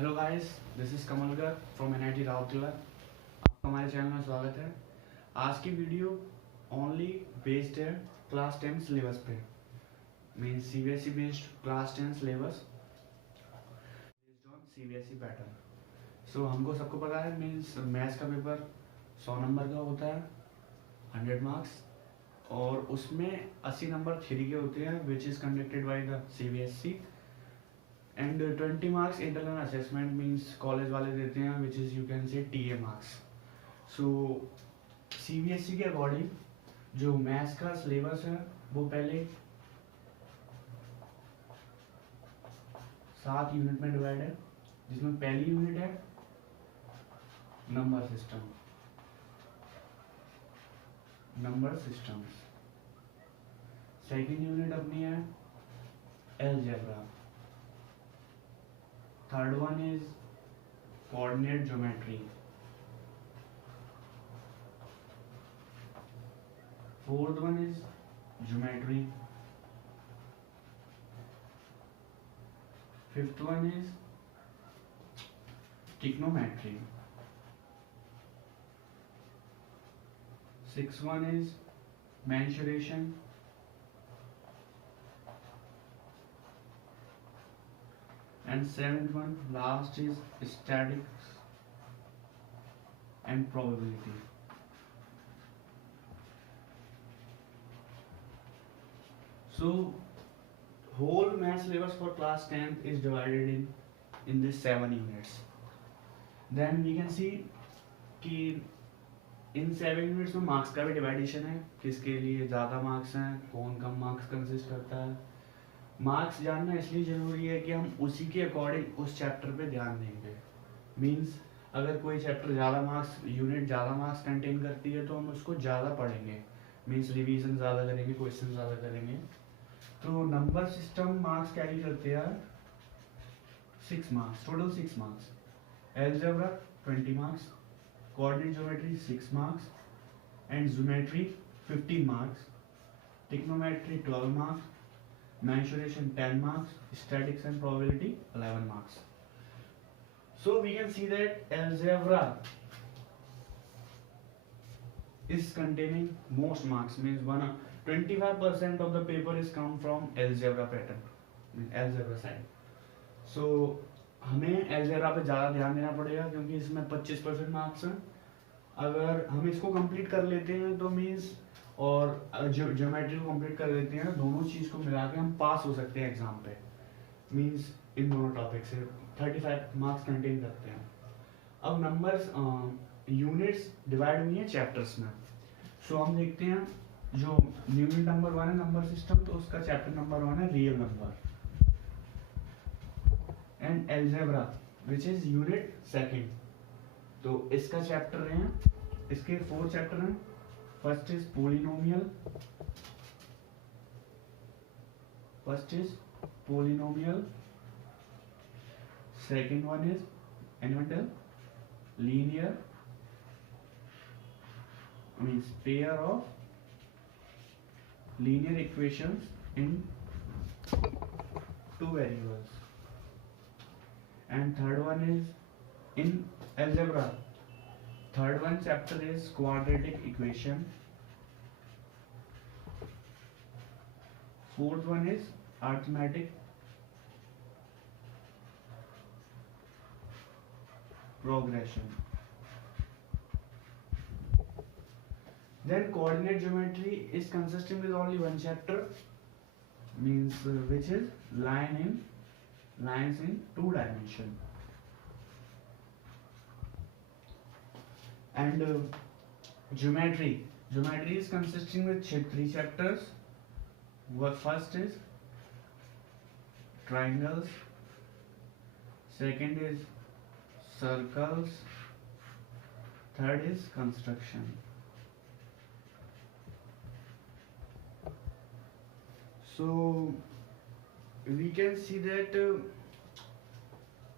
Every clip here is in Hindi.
Hello guys, this is Kamal Garg from NIT Rourkela. आपका हमारे चैनल में स्वागत है। आज की वीडियो ओनली बेस्ड है क्लास 10 सिलेबस पे, mean CBSE based class 10 syllabus based on CBSE pattern. So हमको सबको पता है, मीन्स मैथ्स का पेपर 100 नंबर का होता है, 100 मार्क्स, और उसमें 80 नंबर थ्योरी के होते हैं which is conducted by the CBSE, and 20 marks internal assessment means college वाले देते हैं which is you can say TA marks. So CBSE के अकॉर्डिंग जो मैथ्स का सिलेबस है वो पहले 7 यूनिट में डिवाइड है, जिसमें पहली यूनिट है नंबर सिस्टम्स, सेकेंड यूनिट अपनी है algebra, third one is coordinate geometry, fourth one is geometry, fifth one is trigonometry, sixth one is mensuration, and seventh one last is statistics and probability. So whole math syllabus for class 10th is divided in this 7 units. Then we can see कि इन 7 यूनिट्स में मार्क्स का भी डिवाइडेशन है, किसके लिए ज़्यादा मार्क्स हैं, कौन कम मार्क्स कंसिस्ट करता है। मार्क्स जानना इसलिए ज़रूरी है कि हम उसी के अकॉर्डिंग उस चैप्टर पे ध्यान देंगे। मींस अगर कोई चैप्टर ज़्यादा मार्क्स यूनिट ज़्यादा मार्क्स कंटेन करती है तो हम उसको ज़्यादा पढ़ेंगे, मींस रिवीजन ज़्यादा करेंगे, क्वेश्चन ज़्यादा करेंगे। तो नंबर सिस्टम मार्क्स कैरी करते हैं 6 marks, total 6 marks, algebra 20 marks, coordinate geometry 6 marks, and geometry 15 marks, trigonometry 12 marks, mensuration 10 marks, statistics and probability 11 marks. So we can see that algebra is containing most marks, means 25% of the paper is come from algebra pattern, algebra side. So हमें अलजेब्रा पे ज़्यादा ध्यान देना पड़ेगा क्योंकि इसमें 25% मार्क्स हैं। अगर हम इसको कंप्लीट कर लेते हैं तो मीन्स, और ज्योमेट्री को कंप्लीट कर लेते हैं, दोनों चीज़ को मिला के हम पास हो सकते हैं एग्जाम पे। मीन्स इन दोनों टॉपिक से 35 मार्क्स कंटेन करते हैं। अब नंबर्स यूनिट्स डिवाइड हुई हैं चैप्टर्स में। सो हम देखते हैं जो यूनिट नंबर 1 है नंबर सिस्टम, तो उसका चैप्टर नंबर 1 है real number, and algebra which is unit second. तो इसका चैप्टर है, इसके 4 चैप्टर हैं। First is polynomial, second one is elemental linear, means pair of linear equations in 2 variables, and third one is in algebra, third one chapter is quadratic equation, fourth one is arithmetic progression. Then coordinate geometry is consisting with only one chapter, means which is lines in 2 dimension, and geometry is consisting with 3 chapters. First is triangles, second is circles, third is construction. So we can see that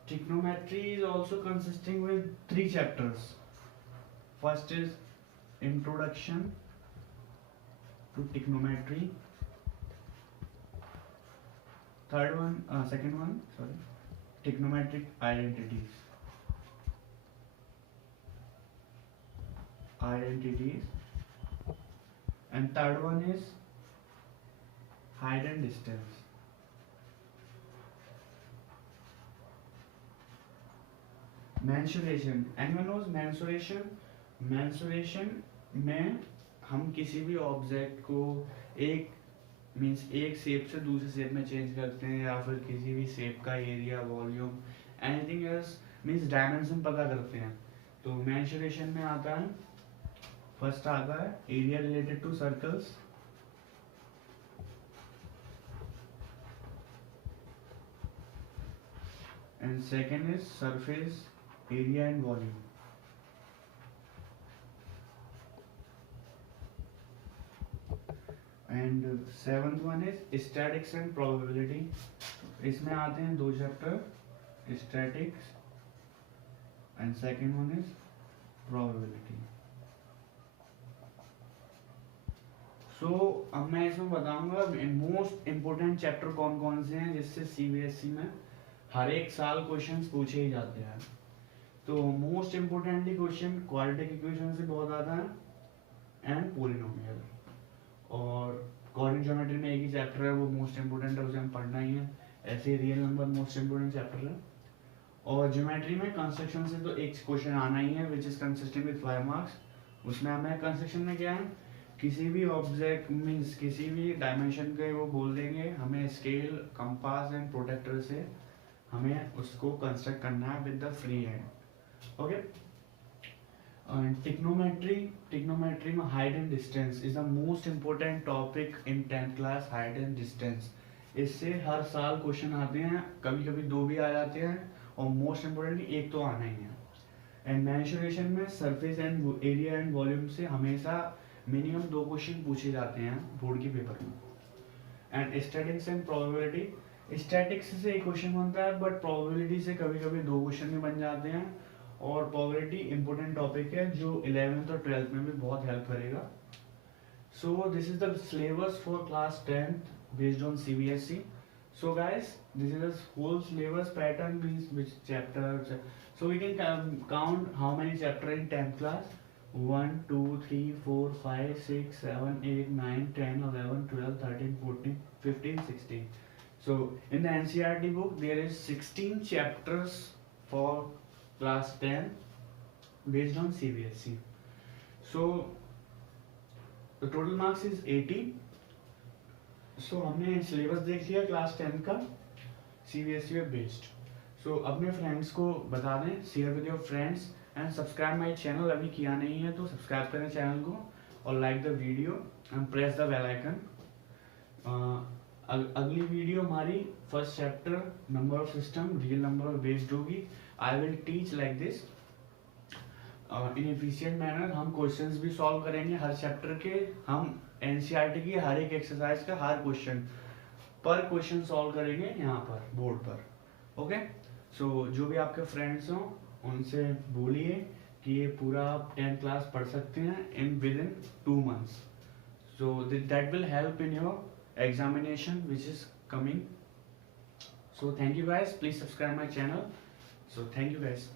trigonometry is also consisting with 3 chapters. First is introduction to trigonometry, second one trigonometric identities. And third one is height and distance. Mensuration. Anyone knows mensuration? Mensuration में हम किसी भी ऑब्जेक्ट को एक मीन्स एक शेप से दूसरे शेप में चेंज करते हैं, या फिर किसी भी शेप का area, volume, anything else means dimension पता करते हैं. तो मेंसुरेशन में आता है, फर्स्ट आता है area related to circles, and second is surface area and volume. And seventh one is statistics and probability. इसमें आते हैं दो chapter, statistics and second one is probability. So अब मैं इसमें बताऊंगा मोस्ट इम्पोर्टेंट चैप्टर कौन कौन से हैं जिससे सीबीएसई में हर एक साल क्वेश्चंस पूछे ही जाते हैं. तो most importantly question quadratic equation से बहुत आता है एंड पॉलिनोमियल. और कोऑर्डिनेट ज्योमेट्री में एक ही चैप्टर है, वो मोस्ट इम्पोर्टेंट है, उसे हम पढ़ना ही है. ऐसे real number most important chapter है. और ज्योमेट्री में कंस्ट्रक्शन से तो एक क्वेश्चन आना ही है which is consisting with 5 marks. उसमें हमें कंस्ट्रक्शन में क्या है, किसी भी ऑब्जेक्ट मीन्स किसी भी डायमेंशन के वो बोल देंगे, हमें स्केल, कंपास एंड प्रोटेक्टर से हमें उसको कंस्ट्रक्ट करना है with the free hand. Okay. Trigonometry में height and distance is the most important topic in 10th class. Height and distance, इससे हर साल क्वेश्चन आते हैं, कभी कभी दो भी आ जाते हैं, और मोस्ट इम्पोर्टेंटली एक तो आना ही है. एंड मेंसुरेशन में surface and area and volume से हमेशा मिनिमम 2 क्वेश्चन पूछे जाते हैं बोर्ड के पेपर में. And statics and probability, statics से एक क्वेश्चन बनता है, बट प्रोबेबिलिटी से कभी कभी 2 क्वेश्चन भी बन जाते हैं. और प्रोबेबिलिटी इंपॉर्टेंट टॉपिक है जो 11th और 12th में भी बहुत हेल्प करेगा. So this is the syllabus for class 10th based on CBSE. So guys, this is a whole syllabus pattern, means which chapter. So we can count how many chapter in 10th class. 1, 2, 3, 4, 5, 6, 7, 8, 9, 10, 11, 12, 13, 14, 15, 16. So in the NCERT book there is 16 chapters for class 10 based on CBSE. So the total marks is 80. सो हमने सिलेबस देख लिया क्लास 10 का CBSE पे बेस्ड. सो अपने फ्रेंड्स को बता दें, share with your friends and subscribe my channel. अभी किया नहीं है तो सब्सक्राइब करें चैनल को और like the video and press the bell icon. अगली वीडियो हमारी first chapter number of system real number based होगी. I will teach like this in efficient manner. हम क्वेश्चंस भी सॉल्व करेंगे हर चैप्टर के. हम NCERT की हर एक एक्सरसाइज का हर क्वेश्चन पर क्वेश्चन सॉल्व करेंगे यहाँ पर बोर्ड पर. ओके. सो जो भी आपके फ्रेंड्स हों उनसे बोलिए कि ये पूरा 10th क्लास पढ़ सकते हैं in with in 2 months. So that will help in your examination which is coming. So thank you guys, please subscribe my channel. So thank you guys.